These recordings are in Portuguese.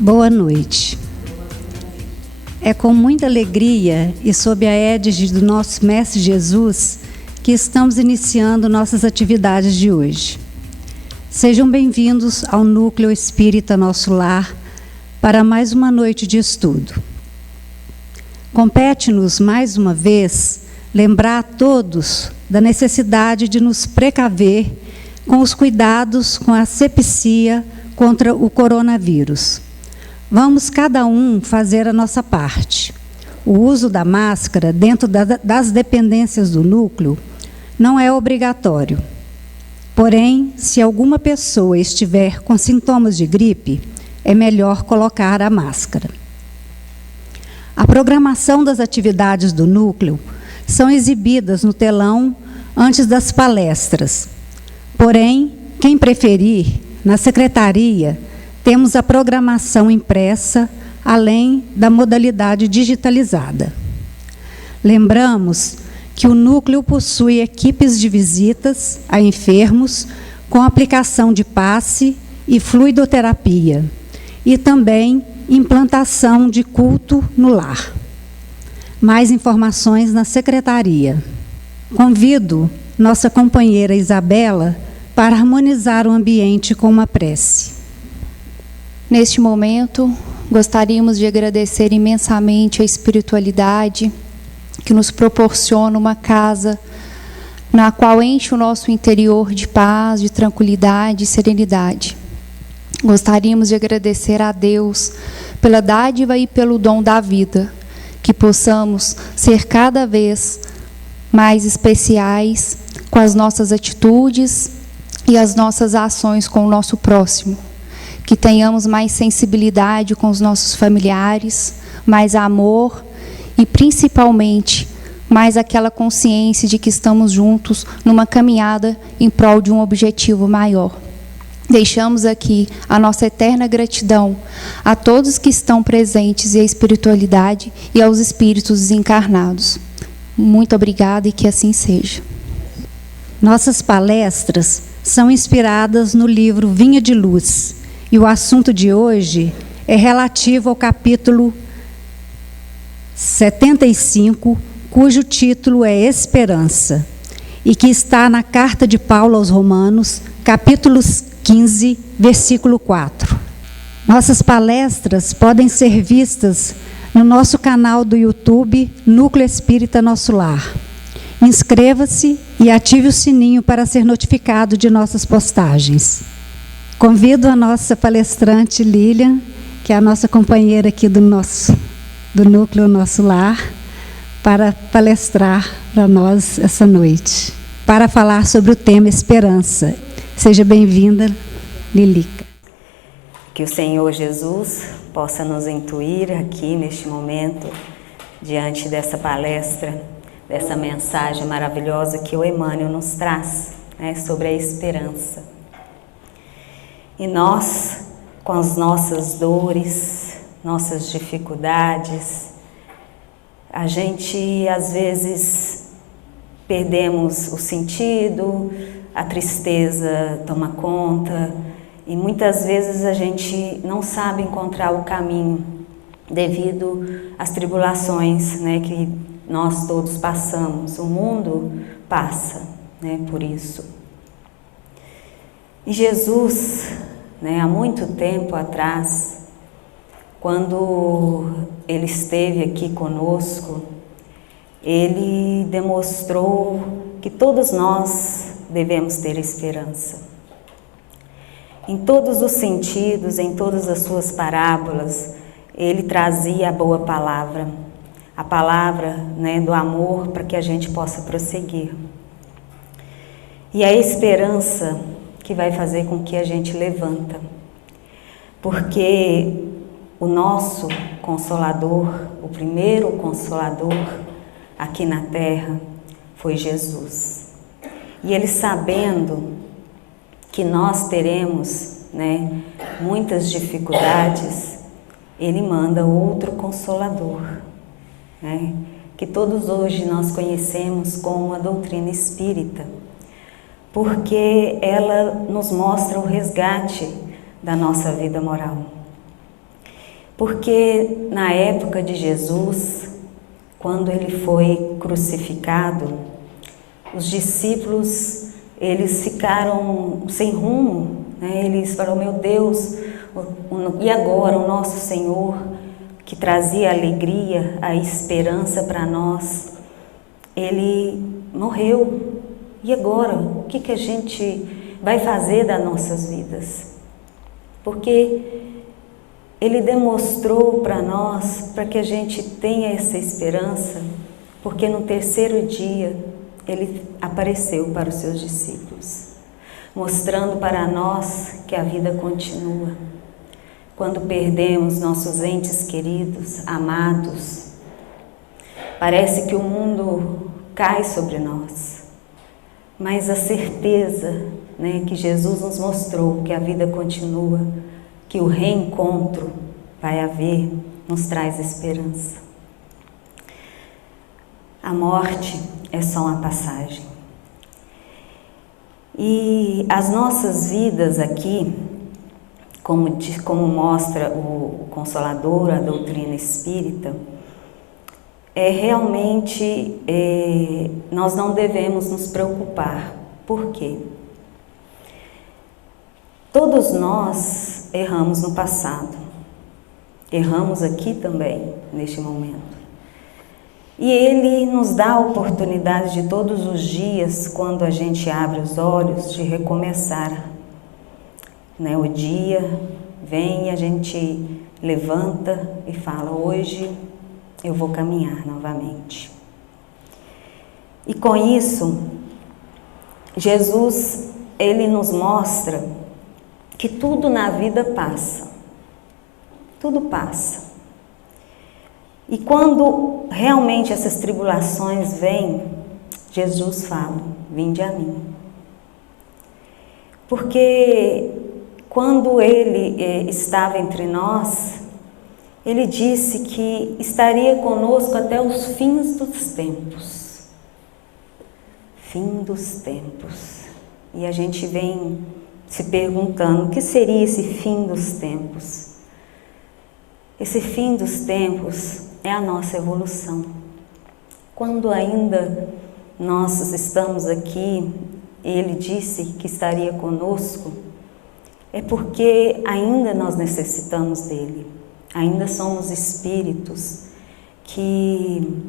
Boa noite. É com muita alegria e sob a égide do nosso Mestre Jesus que estamos iniciando nossas atividades de hoje. Sejam bem-vindos ao Núcleo Espírita Nosso Lar para mais uma noite de estudo. Compete-nos, mais uma vez, lembrar a todos da necessidade de nos precaver com os cuidados com a asepsia contra o coronavírus. Vamos cada um fazer a nossa parte. O uso da máscara dentro das dependências do núcleo não é obrigatório. Porém, se alguma pessoa estiver com sintomas de gripe, é melhor colocar a máscara. A programação das atividades do núcleo são exibidas no telão antes das palestras. Porém, quem preferir, na secretaria, temos a programação impressa, além da modalidade digitalizada. Lembramos que o núcleo possui equipes de visitas a enfermos com aplicação de passe e fluidoterapia, e também implantação de culto no lar. Mais informações na secretaria. Convido nossa companheira Isabela para harmonizar o ambiente com uma prece. Neste momento, gostaríamos de agradecer imensamente a espiritualidade que nos proporciona uma casa na qual enche o nosso interior de paz, de tranquilidade e serenidade. Gostaríamos de agradecer a Deus pela dádiva e pelo dom da vida, que possamos ser cada vez mais especiais com as nossas atitudes e as nossas ações com o nosso próximo, que tenhamos mais sensibilidade com os nossos familiares, mais amor e, principalmente, mais aquela consciência de que estamos juntos numa caminhada em prol de um objetivo maior. Deixamos aqui a nossa eterna gratidão a todos que estão presentes e à espiritualidade e aos espíritos desencarnados. Muito obrigada e que assim seja. Nossas palestras são inspiradas no livro Vinha de Luz, e o assunto de hoje é relativo ao capítulo 75, cujo título é Esperança, e que está na Carta de Paulo aos Romanos, capítulo 15, versículo 4. Nossas palestras podem ser vistas no nosso canal do YouTube, Núcleo Espírita Nosso Lar. Inscreva-se e ative o sininho para ser notificado de nossas postagens. Convido a nossa palestrante Lilian, que é a nossa companheira aqui do Núcleo Nosso Lar, para palestrar para nós essa noite, para falar sobre o tema Esperança. Seja bem-vinda, Lilica. Que o Senhor Jesus possa nos intuir aqui neste momento, diante dessa palestra, dessa mensagem maravilhosa que o Emmanuel nos traz, né, sobre a esperança. E nós, com as nossas dores, nossas dificuldades, a gente às vezes perdemos o sentido, a tristeza toma conta e muitas vezes a gente não sabe encontrar o caminho devido às tribulações, né, que nós todos passamos. O mundo passa, né, por isso. E Jesus, né, há muito tempo atrás, quando Ele esteve aqui conosco, Ele demonstrou que todos nós devemos ter esperança. Em todos os sentidos, em todas as suas parábolas, Ele trazia a boa palavra, a palavra, né, do amor para que a gente possa prosseguir. E a esperança que vai fazer com que a gente levanta, porque o nosso Consolador, o primeiro Consolador aqui na Terra foi Jesus. E Ele, sabendo que nós teremos, né, muitas dificuldades, Ele manda outro Consolador, né, que todos hoje nós conhecemos como a doutrina espírita, porque ela nos mostra o resgate da nossa vida moral. Porque na época de Jesus, quando ele foi crucificado, os discípulos, eles ficaram sem rumo, né? Eles falaram: meu Deus, e agora o nosso Senhor, que trazia alegria, a esperança para nós, ele morreu. E agora? O que a gente vai fazer das nossas vidas? Porque ele demonstrou para nós, para que a gente tenha essa esperança, porque no terceiro dia ele apareceu para os seus discípulos, mostrando para nós que a vida continua. Quando perdemos nossos entes queridos, amados, parece que o mundo cai sobre nós, mas a certeza, né, que Jesus nos mostrou que a vida continua, que o reencontro vai haver, nos traz esperança. A morte é só uma passagem. E as nossas vidas aqui, como mostra o Consolador, a doutrina espírita, realmente nós não devemos nos preocupar. Por quê? Todos nós erramos no passado, erramos aqui também, neste momento. E Ele nos dá a oportunidade de todos os dias, quando a gente abre os olhos, de recomeçar. Né? O dia vem e a gente levanta e fala: hoje eu vou caminhar novamente. E com isso, Jesus, Ele nos mostra que tudo na vida passa. Tudo passa. E quando realmente essas tribulações vêm, Jesus fala: vinde a mim. Porque quando Ele estava entre nós, Ele disse que estaria conosco até os fins dos tempos. Fim dos tempos. E a gente vem se perguntando: o que seria esse fim dos tempos? Esse fim dos tempos é a nossa evolução. Quando ainda nós estamos aqui, Ele disse que estaria conosco, é porque ainda nós necessitamos dEle. Ainda somos espíritos que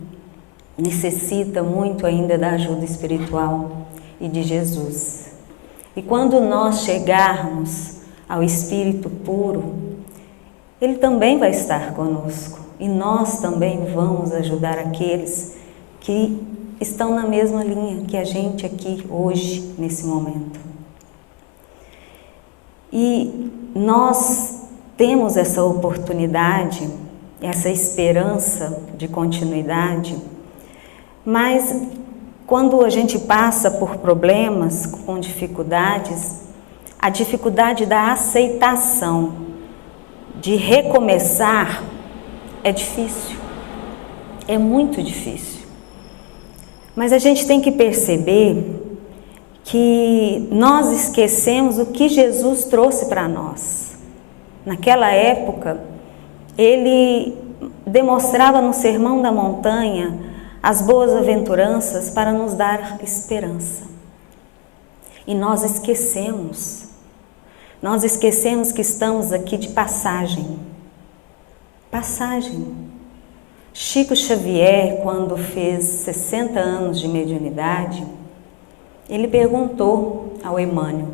necessitam muito ainda da ajuda espiritual e de Jesus. E quando nós chegarmos ao Espírito puro, Ele também vai estar conosco. E nós também vamos ajudar aqueles que estão na mesma linha que a gente aqui hoje, nesse momento. E nós temos essa oportunidade, essa esperança de continuidade, mas quando a gente passa por problemas, com dificuldades, a dificuldade da aceitação, de recomeçar, é difícil, é muito difícil. Mas a gente tem que perceber que nós esquecemos o que Jesus trouxe para nós. Naquela época, Ele demonstrava no Sermão da Montanha as boas aventuranças para nos dar esperança. E nós esquecemos que estamos aqui de passagem. Passagem. Chico Xavier, quando fez 60 anos de mediunidade, ele perguntou ao Emmanuel: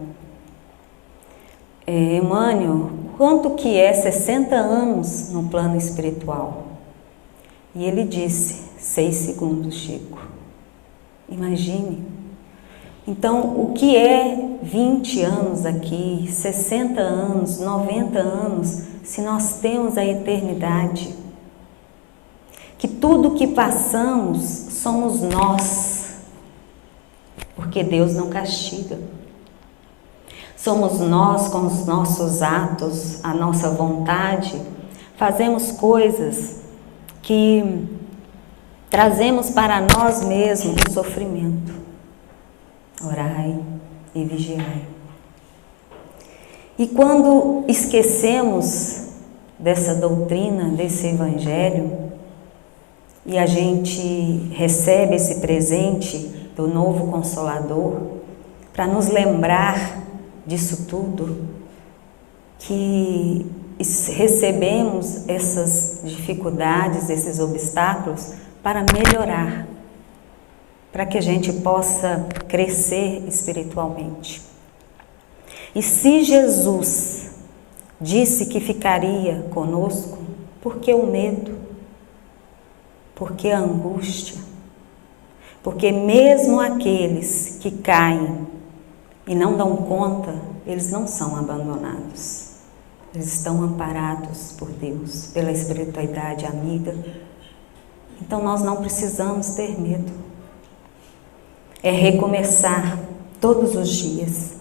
Emmanuel, quanto que é 60 anos no plano espiritual? E ele disse: 6 segundos, Chico. Imagine. Então, o que é 20 anos aqui, 60 anos, 90 anos, se nós temos a eternidade? Que tudo que passamos somos nós, porque Deus não castiga. Somos nós, com os nossos atos, a nossa vontade, fazemos coisas que trazemos para nós mesmos o sofrimento. Orai e vigiai. E quando esquecemos dessa doutrina, desse evangelho, e a gente recebe esse presente do novo Consolador para nos lembrar disso tudo, que recebemos essas dificuldades, esses obstáculos para melhorar, para que a gente possa crescer espiritualmente. E se Jesus disse que ficaria conosco, por que o medo? Por que a angústia? Porque mesmo aqueles que caem e não dão conta, eles não são abandonados. Eles estão amparados por Deus, pela espiritualidade amiga. Então nós não precisamos ter medo. É recomeçar todos os dias.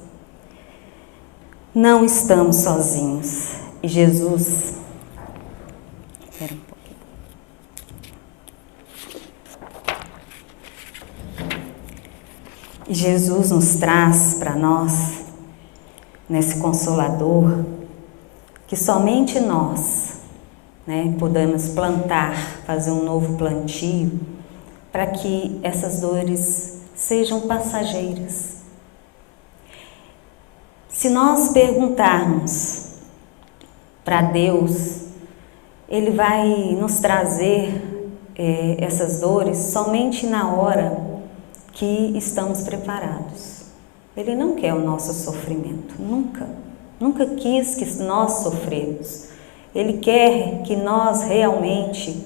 Não estamos sozinhos. E Jesus... Espera um pouquinho. E Jesus nos traz para nós, nesse Consolador, que somente nós, podemos plantar, fazer um novo plantio, para que essas dores sejam passageiras. Se nós perguntarmos para Deus, Ele vai nos trazer essas dores somente na hora que estamos preparados. Ele não quer o nosso sofrimento, nunca quis que nós sofremos. Ele quer que nós realmente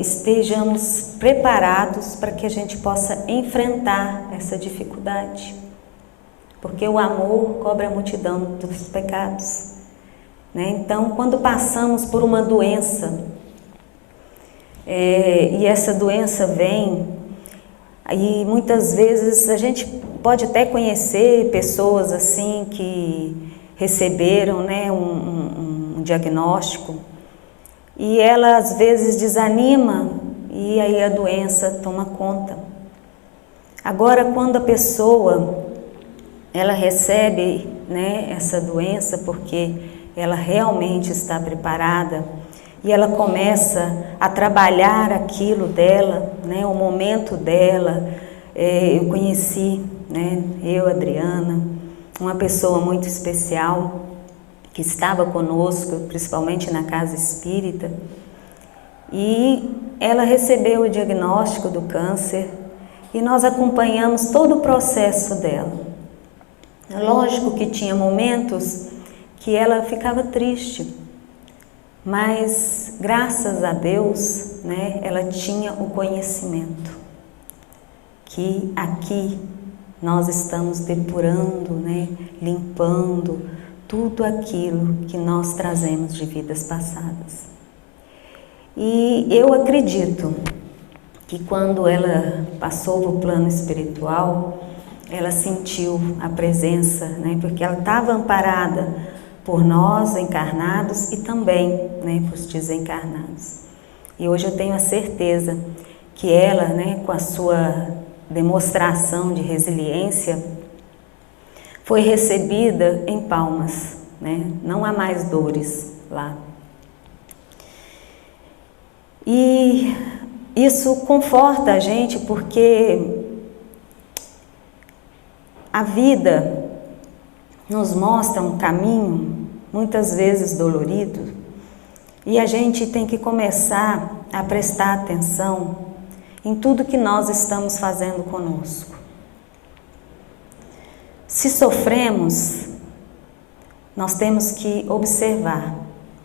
estejamos preparados para que a gente possa enfrentar essa dificuldade. Porque o amor cobre a multidão dos pecados. Então, quando passamos por uma doença, e essa doença vem, e muitas vezes a gente pode até conhecer pessoas assim que receberam um diagnóstico, e ela às vezes desanima e aí a doença toma conta. Agora, quando a pessoa ela recebe essa doença porque ela realmente está preparada e ela começa a trabalhar aquilo dela, o momento dela. Eu conheci, Adriana, uma pessoa muito especial que estava conosco, principalmente na casa espírita, e ela recebeu o diagnóstico do câncer e nós acompanhamos todo o processo dela. Lógico que tinha momentos que ela ficava triste, mas graças a Deus, ela tinha o conhecimento que aqui nós estamos depurando, limpando tudo aquilo que nós trazemos de vidas passadas. E eu acredito que quando ela passou para o plano espiritual, ela sentiu a presença, porque ela estava amparada por nós encarnados e também por os desencarnados. E hoje eu tenho a certeza que ela, com a sua demonstração de resiliência, foi recebida em palmas, não há mais dores lá. E isso conforta a gente, porque a vida nos mostra um caminho, muitas vezes dolorido, e a gente tem que começar a prestar atenção em tudo que nós estamos fazendo conosco. Se sofremos, nós temos que observar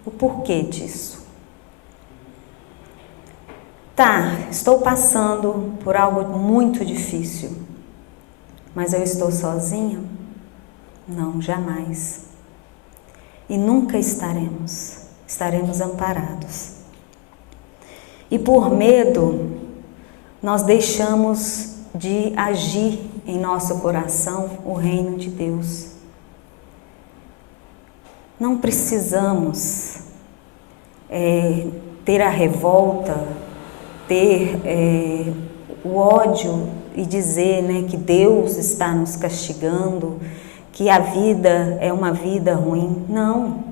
o porquê disso. Estou passando por algo muito difícil, mas eu estou sozinha? Não, jamais. E nunca estaremos amparados. E por medo, nós deixamos de agir em nosso coração o reino de Deus. Não precisamos ter a revolta, ter o ódio e dizer que Deus está nos castigando, que a vida é uma vida ruim. Não,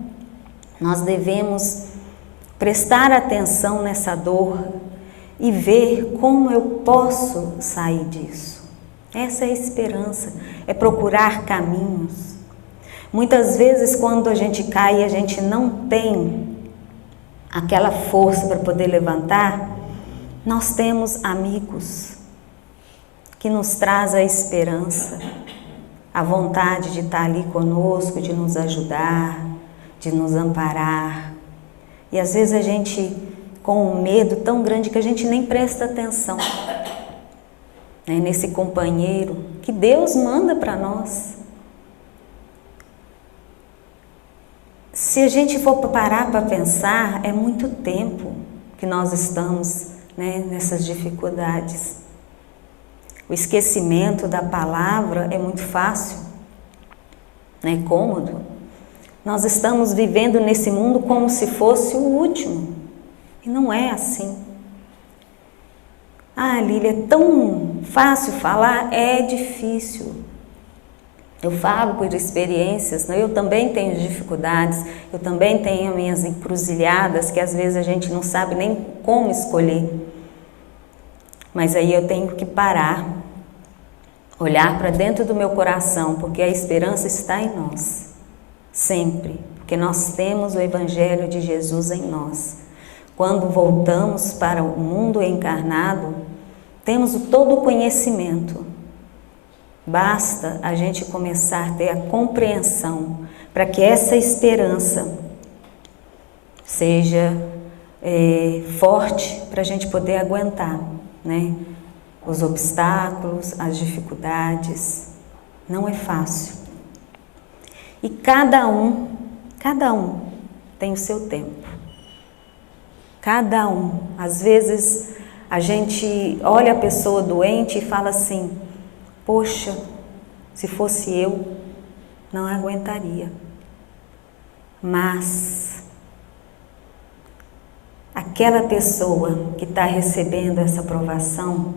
Nós devemos prestar atenção nessa dor e ver como eu posso sair disso. Essa é a esperança, é procurar caminhos. Muitas vezes, quando a gente cai e a gente não tem aquela força para poder levantar, nós temos amigos que nos traz a esperança, a vontade de estar ali conosco, de nos ajudar, de nos amparar. E às vezes a gente, com um medo tão grande que a gente nem presta atenção, né, nesse companheiro que Deus manda para nós. Se a gente for parar para pensar, é muito tempo que nós estamos, né, nessas dificuldades. O esquecimento da palavra é muito fácil, né, cômodo. Nós estamos vivendo nesse mundo como se fosse o último. E não é assim. Ah, Lília, é tão fácil falar? É difícil. Eu falo por experiências, né? Eu também tenho dificuldades, eu também tenho minhas encruzilhadas que às vezes a gente não sabe nem como escolher. Mas aí eu tenho que parar, olhar para dentro do meu coração, porque a esperança está em nós, sempre, porque nós temos o Evangelho de Jesus em nós. Quando voltamos para o mundo encarnado, temos todo o conhecimento. Basta a gente começar a ter a compreensão para que essa esperança seja forte para a gente poder aguentar, né? Os obstáculos, as dificuldades. Não é fácil. E cada um tem o seu tempo. Cada um. Às vezes a gente olha a pessoa doente e fala assim: poxa, se fosse eu, não aguentaria. Mas aquela pessoa que está recebendo essa provação,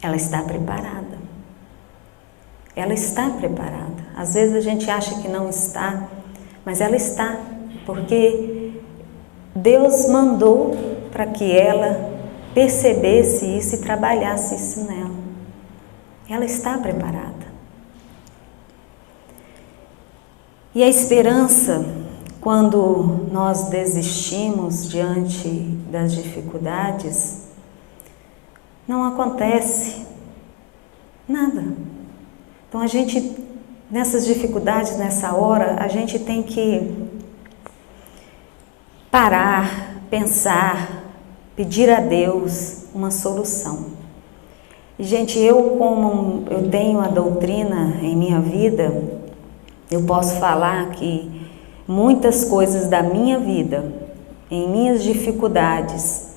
ela está preparada. Ela está preparada. Às vezes a gente acha que não está, mas ela está, porque Deus mandou para que ela percebesse isso e trabalhasse isso nela. Ela está preparada. E a esperança, quando nós desistimos diante das dificuldades, não acontece nada. Então a gente, nessas dificuldades, nessa hora, a gente tem que parar, pensar, pedir a Deus uma solução. E, gente, como eu tenho a doutrina em minha vida, eu posso falar que muitas coisas da minha vida, em minhas dificuldades,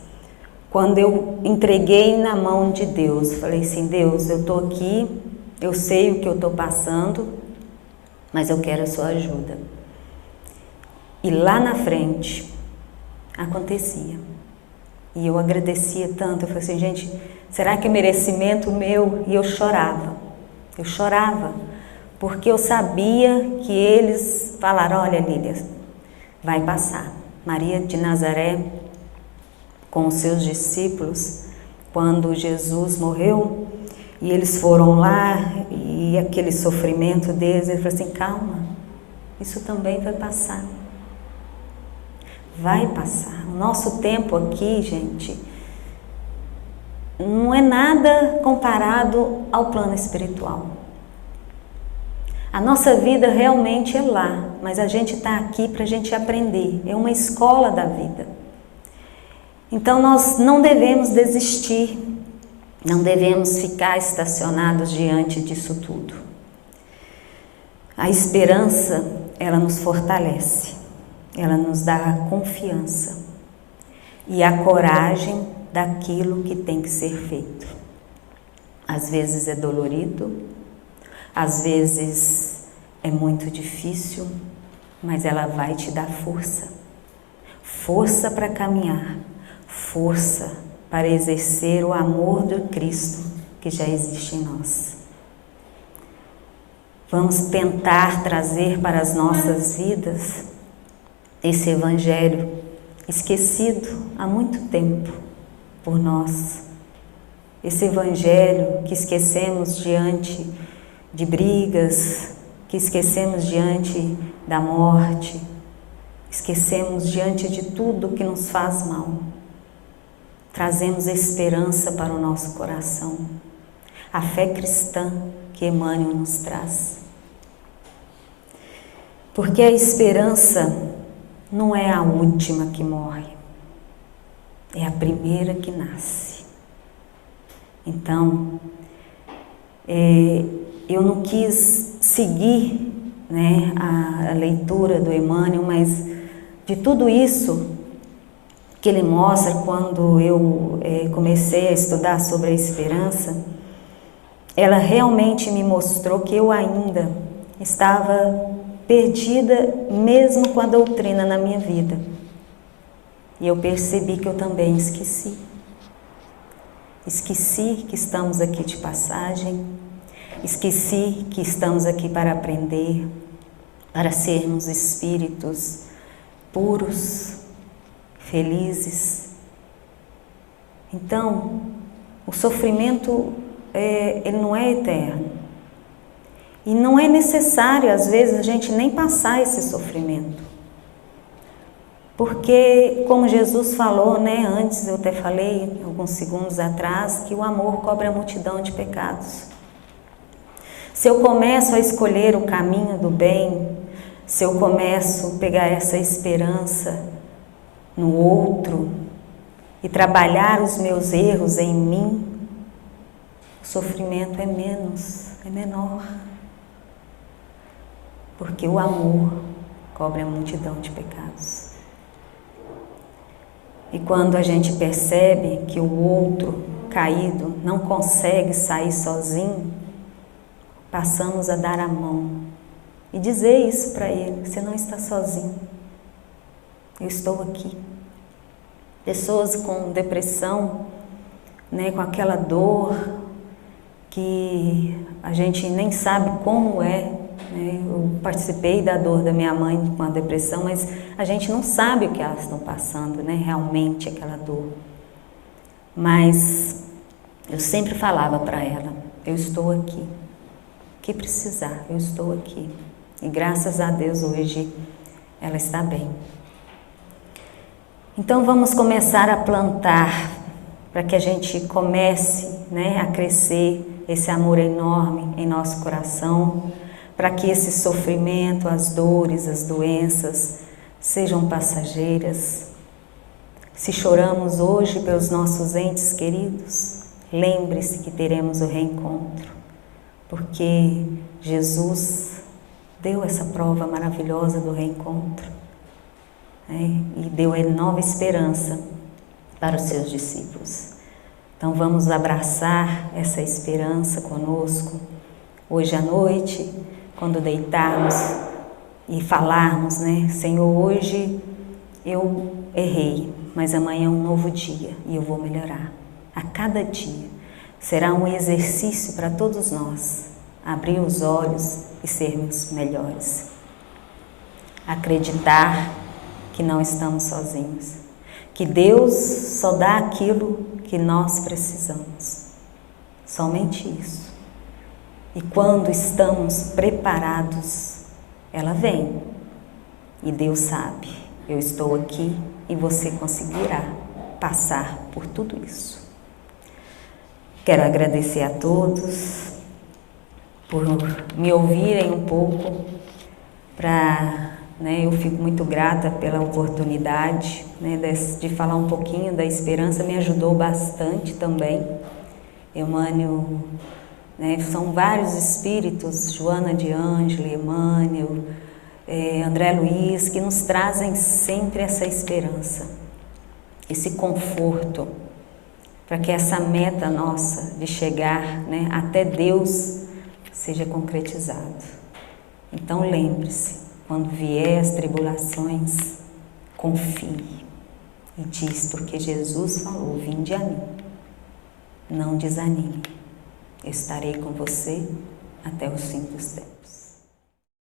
quando eu entreguei na mão de Deus, falei assim: Deus, eu estou aqui, eu sei o que eu estou passando, mas eu quero a sua ajuda. E lá na frente, acontecia. E eu agradecia tanto, eu falei assim: gente, será que é merecimento meu? E eu chorava, porque eu sabia que eles falaram: olha, Lília, vai passar. Maria de Nazaré, com os seus discípulos, quando Jesus morreu, e eles foram lá, e aquele sofrimento deles, ele falou assim: calma, isso também vai passar. Vai passar. O nosso tempo aqui, gente, não é nada comparado ao plano espiritual. A nossa vida realmente é lá, mas a gente está aqui para a gente aprender. É uma escola da vida. Então nós não devemos desistir, não devemos ficar estacionados diante disso tudo. A esperança, ela nos fortalece, ela nos dá a confiança e a coragem daquilo que tem que ser feito. Às vezes é dolorido, às vezes é muito difícil, mas ela vai te dar força. Força para caminhar, força para exercer o amor do Cristo que já existe em nós. Vamos tentar trazer para as nossas vidas esse evangelho esquecido há muito tempo por nós. Esse evangelho que esquecemos diante de brigas, que esquecemos diante da morte, esquecemos diante de tudo que nos faz mal. Trazemos esperança para o nosso coração. A fé cristã que Emmanuel nos traz. Porque a esperança não é a última que morre, é a primeira que nasce. Então, eu não quis seguir, né, a leitura do Emmanuel, mas de tudo isso que ele mostra quando eu comecei a estudar sobre a esperança, ela realmente me mostrou que eu ainda estava perdida mesmo com a doutrina na minha vida. E eu percebi que eu também esqueci. Esqueci que estamos aqui de passagem, esqueci que estamos aqui para aprender, para sermos espíritos puros, felizes. Então, o sofrimento ele não é eterno. E não é necessário, às vezes, a gente nem passar esse sofrimento. Porque, como Jesus falou, né, antes eu até falei, alguns segundos atrás, que o amor cobre a multidão de pecados. Se eu começo a escolher o caminho do bem, se eu começo a pegar essa esperança no outro e trabalhar os meus erros em mim, o sofrimento é menor. Porque o amor cobre a multidão de pecados. E quando a gente percebe que o outro caído não consegue sair sozinho, passamos a dar a mão e dizer isso para ele: você não está sozinho, eu estou aqui. Pessoas com depressão, né, com aquela dor que a gente nem sabe como é. Eu participei da dor da minha mãe com a depressão, mas a gente não sabe o que elas estão passando, né? Realmente aquela dor. Mas eu sempre falava para ela: eu estou aqui, o que precisar, eu estou aqui. E graças a Deus hoje ela está bem. Então vamos começar a plantar para que a gente comece, né, a crescer esse amor enorme em nosso coração, para que esse sofrimento, as dores, as doenças sejam passageiras. Se choramos hoje pelos nossos entes queridos, lembre-se que teremos o reencontro, porque Jesus deu essa prova maravilhosa do reencontro, né? E deu a nova esperança para os seus discípulos. Então vamos abraçar essa esperança conosco hoje à noite, quando deitarmos e falarmos, né? Senhor, hoje eu errei, mas amanhã é um novo dia e eu vou melhorar. A cada dia será um exercício para todos nós, abrir os olhos e sermos melhores. Acreditar que não estamos sozinhos, que Deus só dá aquilo que nós precisamos, somente isso. E quando estamos preparados, ela vem. E Deus sabe, eu estou aqui e você conseguirá passar por tudo isso. Quero agradecer a todos por me ouvirem um pouco, eu fico muito grata pela oportunidade, né, de falar um pouquinho da esperança, me ajudou bastante também. Emmanuel, são vários espíritos, Joana de Ângelo, Emmanuel, André Luiz, que nos trazem sempre essa esperança, esse conforto, para que essa meta nossa de chegar, né, até Deus seja concretizado. Então lembre-se, quando vier as tribulações, confie e diz, porque Jesus falou: vinde a mim, não desanime. Eu estarei com você até o fim dos tempos.